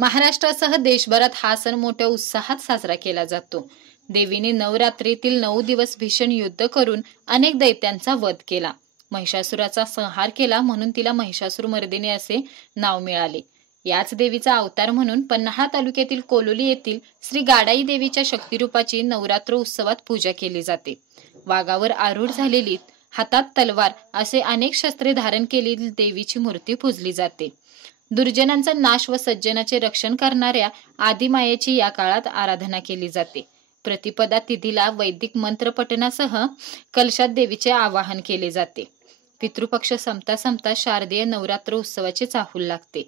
महाराष्ट्रासह देशभरात हा सण मोठ्या उत्साहात साजरा केला जातो। देवीने नवरात्रीतील 9 दिवस भीषण युद्ध करून अनेक दैत्यांचा वध केला। महिषासुराचा संहार केला म्हणून तिला महिषासुरमर्दिनी असे नाव मिळाले। याच देवीचा अवतार म्हणून पन्हाळा तालुक्यातील कोलोली येथील श्री गाडाई देवीच्या शक्तिरूपाची नवरात्र उत्सवात पूजा केली जाते। वाघावर आरूढ झालेली, हातात तलवार असे अनेक शस्त्रे धारण केलेली देवीची मूर्ती पूजली जाते। दुर्जनांचा नाश व सज्जनाचे रक्षण करणाऱ्या आदिमायेची या काळात आराधना केली जाते। प्रतिपदा तिथीला वैदिक मंत्र पठणासह कलशात देवीचे आवाहन केले जाते। पितृपक्ष संपता संपता शारदीय नवरात्र उत्सवाची चाहूल लागते।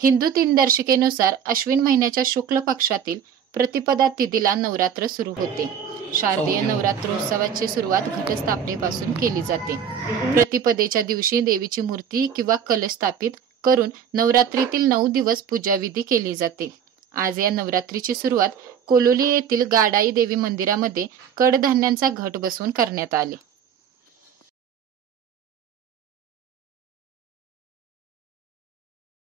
हिंदू दिनदर्शिकेनुसार अश्विन महिन्याच्या शुक्ल पक्षातील प्रतिपदा तिथीला नवरात्र सुरू होते। शारदीय नवरात्रोत्सवाची सुरुवात घटस्थापनेपासून केली जाते। प्रतिपदेच्या दिवशी देवीची मूर्ती किंवा कलश स्थापित करून नवरात्रीतील 9 दिवस पूजाविधी केली जाते। आज या नवरात्रीची सुरुवात कोलोली येथील गाडाई देवी मंदिरामध्ये कडधान्यांचा घट बसवून करण्यात आली।